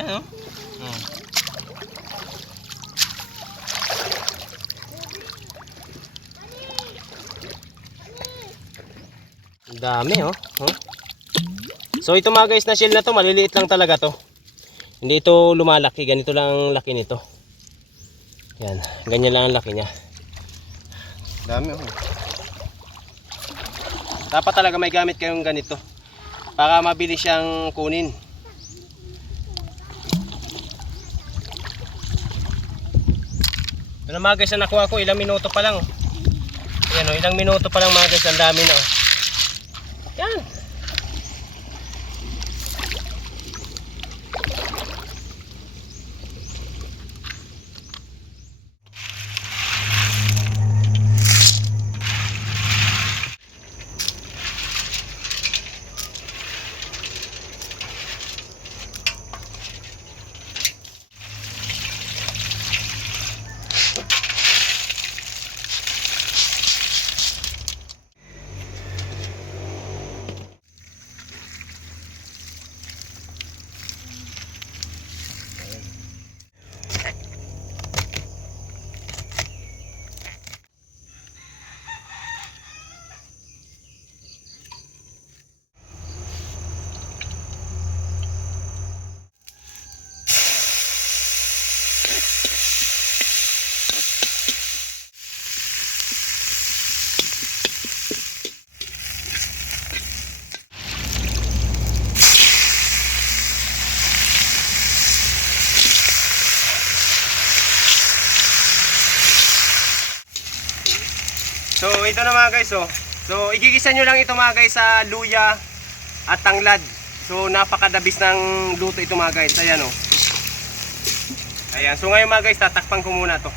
Yan oh. Ang dami oh. So ito mga guys na shell na to, maliliit lang talaga to. Hindi ito lumalaki, ganito lang ang laki nito. Yan, ganyan lang ang laki niya. Dami oh. Dapat talaga may gamit kayong ganito para mabilis siyang kunin. Ito na mga guys na nakuha ko, ilang minuto pa lang oh. Ayan oh, ilang minuto pa lang mga guys, ang dami na oh. Yan. So ito na mga guys oh. So igigisa nyo lang ito mga guys sa luya at tanglad. So napakadabis ng luto ito mga guys. Ayan oh. Ayan. So ngayon mga guys, tatakpan ko muna to.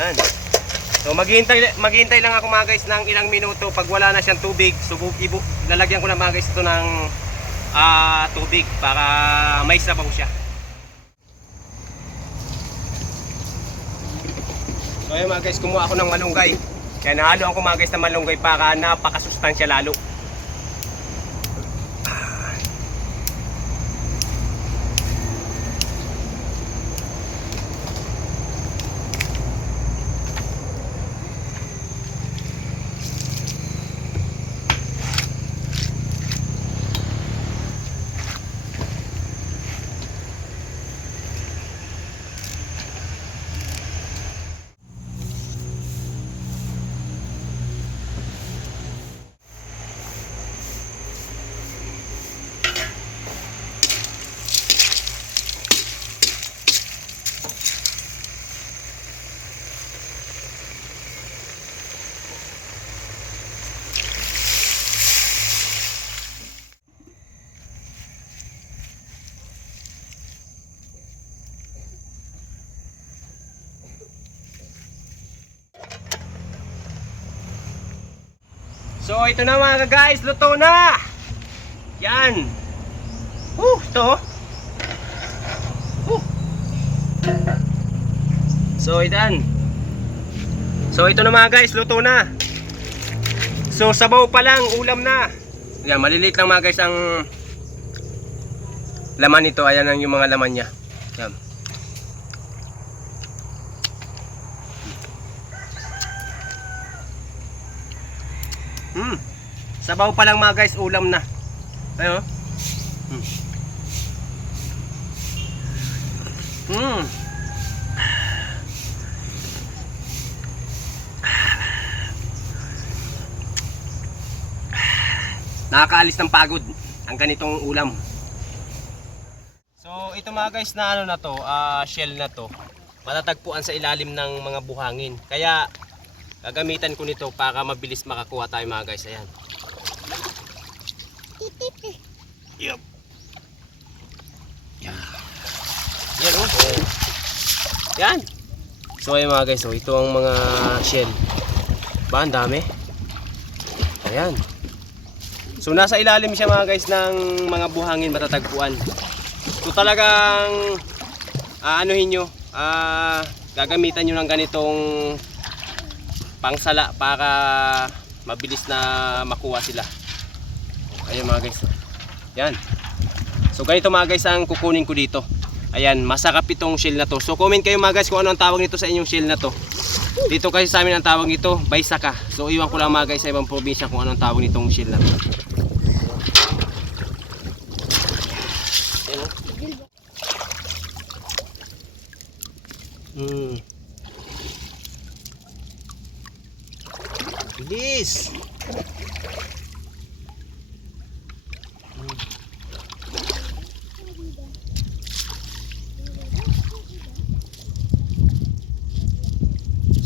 Yan. So maghihintay lang ako mga guys ng ilang minuto. Pag wala na siyang tubig, so lalagyan ko na mga guys ito ng tubig para may sabaw siya. So ayun mga guys, kumuha ako ng malunggay. Kaya nahalo ako mga guys ng malunggay para napakasustansya lalo. So ito na mga guys, luto na. Yan. Ito. So itan. So ito na mga guys, luto na. So sabaw pa lang, ulam na. Yan, maliliit lang mga guys ang laman nito. Ayan ang yung mga laman niya. Yan. Sabaw pa lang mga guys, ulam na. Ayun. Nakakaalis ng pagod ang ganitong ulam. So ito mga guys na ano na to, shell na to, matatagpuan sa ilalim ng mga buhangin. Kaya gagamitan ko nito para mabilis makakuha tayo mga guys. Ayan. Yup. Yan. Yan oh. Yan. So ayun mga guys, ito ang mga shell. Ba, ang dami. Ayan. So nasa ilalim siya mga guys ng mga buhangin matatagpuan. So talagang anuhin nyo, gagamitan nyo ng ganitong pangsala para mabilis na makuha sila. Ayun mga guys. Yan. So ganito mga guys ang kukunin ko dito. Ayan, masarap itong shell na to. So comment kayo mga guys kung ano ang tawag nito sa inyong shell na to. Dito kasi sa amin ang tawag nito, baysaka. So iwan ko lang mga guys sa ibang probinsya kung ano ang tawag nitong shell na to. Ayan, bilis.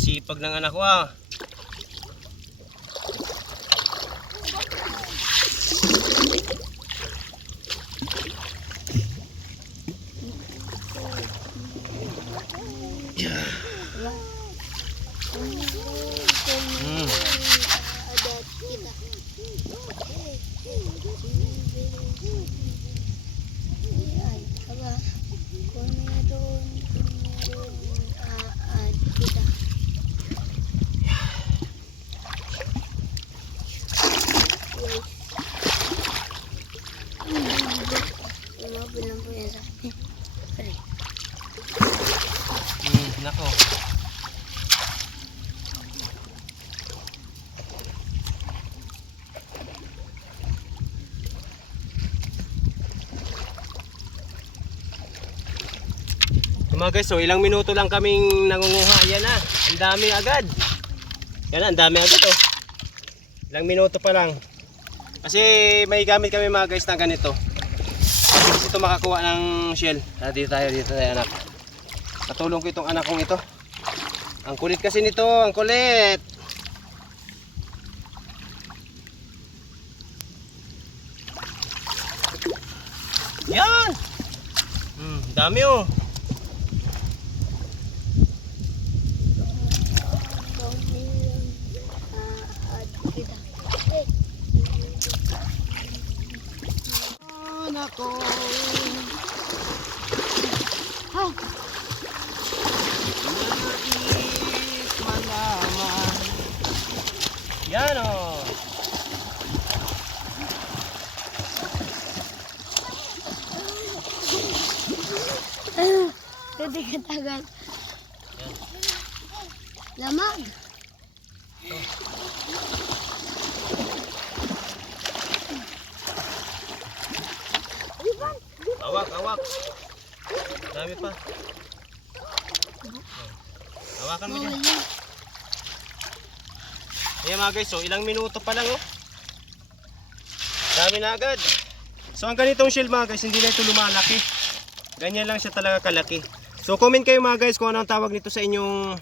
Sipag ng anak ko ah. Nako. Mga guys, so ilang minuto lang kaming nangunguha. Yan na, ang dami agad. Yan na, ang dami agad oh. Ilang minuto pa lang. Kasi may gamit kami mga guys na ganito. Kasi ito makakuha ng shell. Dito tayo anak. Katulong ko itong anak kong ito. Ang kulit kasi nito, ang kulit. Yan. Dami oh. Nako. Nais malaman. Yan o. Pwede ka tagal. Lamag. Awak. Dami pa. Hawakan mo dyan. Ayan mga guys, so ilang minuto pa lang oh. Dami na agad. So ang ganitong shell mga guys, hindi na ito lumalaki. Ganyan lang siya talaga kalaki. So comment kayo mga guys kung anong tawag nito sa inyong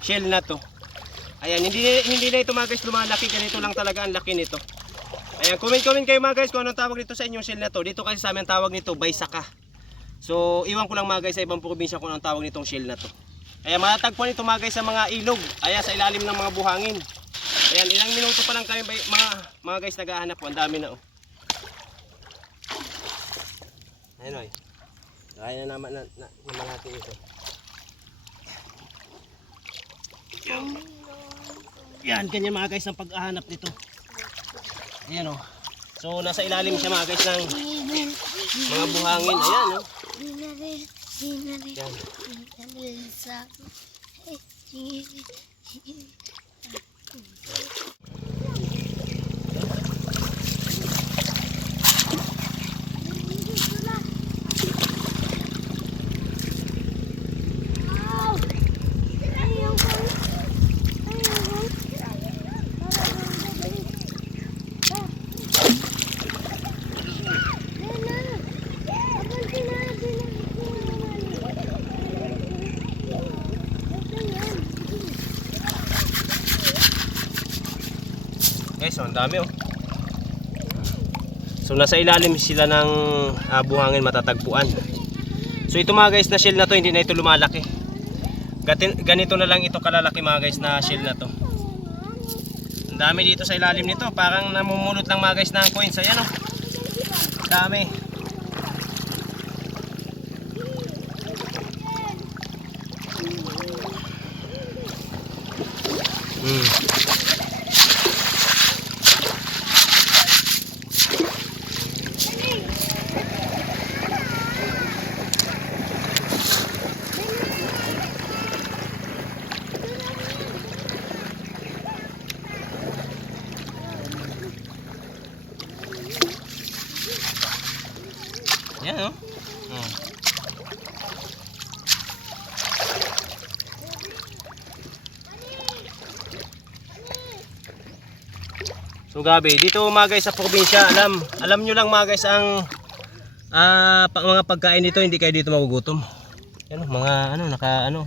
shell na to. Ayan, hindi na ito mga guys lumalaki. Ganito lang talaga ang laki nito. Ayan, comment kayo mga guys kung anong tawag nito sa inyong shell na to. Dito kasi sa amin tawag nito baysaka. So iwan ko lang mga guys sa ibang probinsya kung anong tawag nitong shell na to. Ayan, matatagpuan ito mga guys sa mga ilog. Ayan, sa ilalim ng mga buhangin. Ayan, ilang minuto pa lang kami mga guys naghahanap po. Ang dami na oh. Ayan oy. Kaya na naman natin ito. Yan, ganyan mga guys ang paghahanap nito. Ayan oh. So nasa ilalim siya mga guys ng mga buhangin. Ayan oh. Yan. Guys, so ang dami oh. So nasa ilalim sila ng buhangin matatagpuan. So ito mga guys na shell na to, hindi na ito lumalaki. Ganito na lang ito kalalaki mga guys na shell na to. Ang dami dito sa ilalim nito, parang namumulot lang mga guys ng coins. Ayan oh. Dami. Hmm. Yan oh. Oh. So gabi, dito mga guys sa probinsya, alam nyo lang mga guys ang mga pagkain dito, hindi kayo dito magugutom. Yan oh, mga ano, naka ano.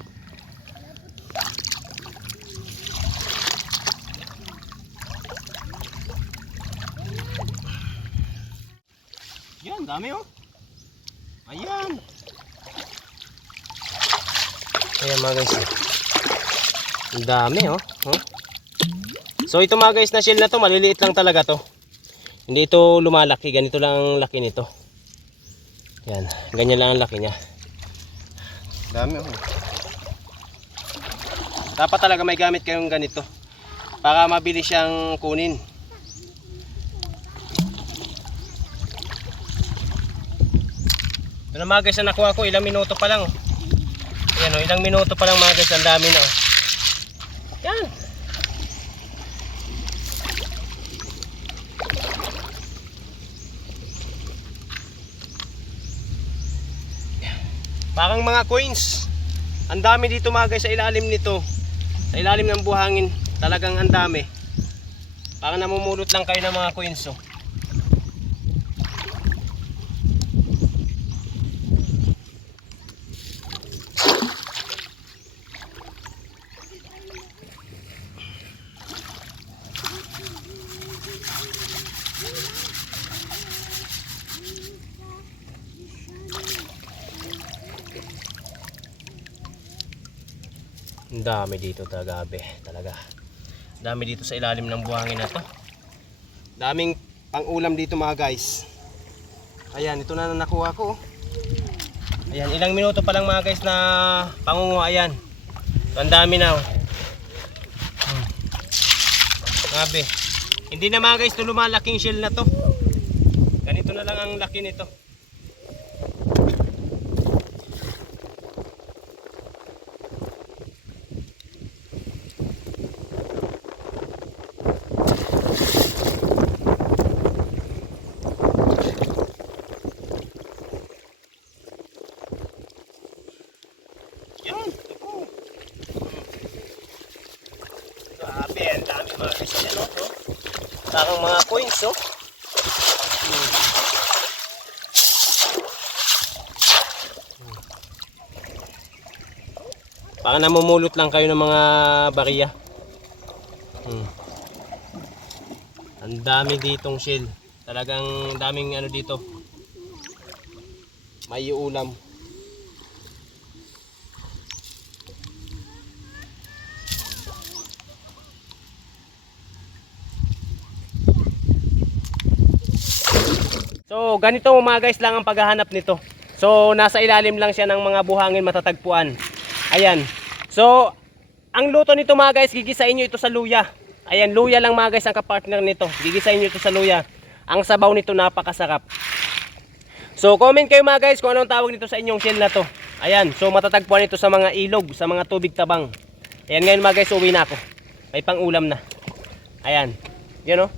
Yan, dami oh. Ayan. Ayan mga guys. Ang dami oh. Oh. So ito mga guys na shell na to, maliliit lang talaga to. Hindi ito lumalaki, ganito lang ang laki nito. Yan, ganyan lang ang laki niya. Dami oh. Dapat talaga may gamit kayong ganito para mabilis siyang kunin. Ito na mga guys na nakuha ko, ilang minuto pa lang oh. Ayan oh, ilang minuto pa lang mga guys, ang dami na oh. Yan. Parang mga coins. Ang dami dito mga guys sa ilalim nito. Sa ilalim ng buhangin, talagang ang dami. Parang namumulot lang kayo ng mga coins oh. Ang dami dito tagabe, talaga. Dami dito sa ilalim ng buhangin na to. Daming pang-ulam dito mga guys. Ayan, ito na nakuha ko. Ayan, ilang minuto pa lang mga guys na pangunguha. Ayan. Ang dami na oh. Grabe. Hindi na mga guys ito lumalaking shell na to. Ganito na lang ang laki nito. Parang mga coins oh. Parang namumulot lang kayo ng mga bariya. Ang dami ditong shell. Talagang daming ano dito. May ulam. So ganito mga guys lang ang paghahanap nito. So nasa ilalim lang siya ng mga buhangin matatagpuan. Ayan. So ang luto nito mga guys, gigisain nyo ito sa luya. Ayan, luya lang mga guys ang kapartner nito. Gigisain nyo ito sa luya. Ang sabaw nito napakasarap. So comment kayo mga guys kung anong tawag nito sa inyong shell na to. Ayan, so matatagpuan ito sa mga ilog, sa mga tubig tabang. Ayan, ngayon mga guys, uwi na ako. May pang-ulam na. Ayan. Yun oh.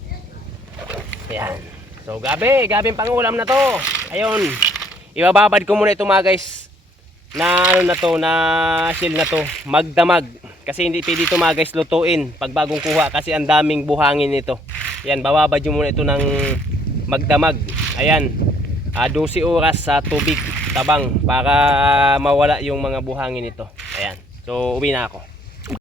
Ayan. So gabing pang-ulam na to. Ayun. Ibababad ko muna ito mga guys na ano na to, na shell na to, magdamag. Kasi hindi pwede ito mga guys lutuin pag bagong kuha kasi ang daming buhangin nito. Ayan, bababad nyo muna ito ng magdamag. Ayan. 12 oras sa tubig tabang para mawala yung mga buhangin nito. Ayan. So uwi na ako.